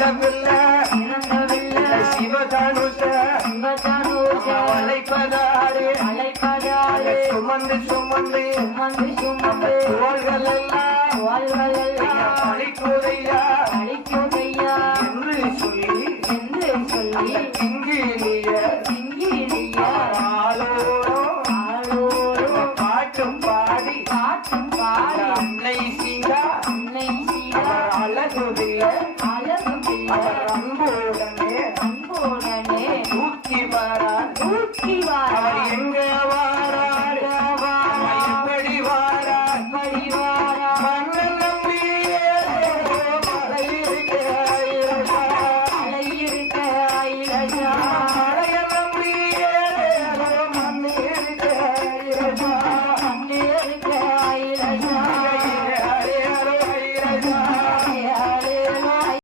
இறங்கவில்லை சிவதனுஷ அழைப்பதாரே சுமந்து தோள்கள் எல்லாம் அழிக்குதையா என்று சொல்லி திங்கிலிய ஆளோடும் பாட்டும் பாடி அன்னை சீதா அழகுதில்லை அவர் அன்பு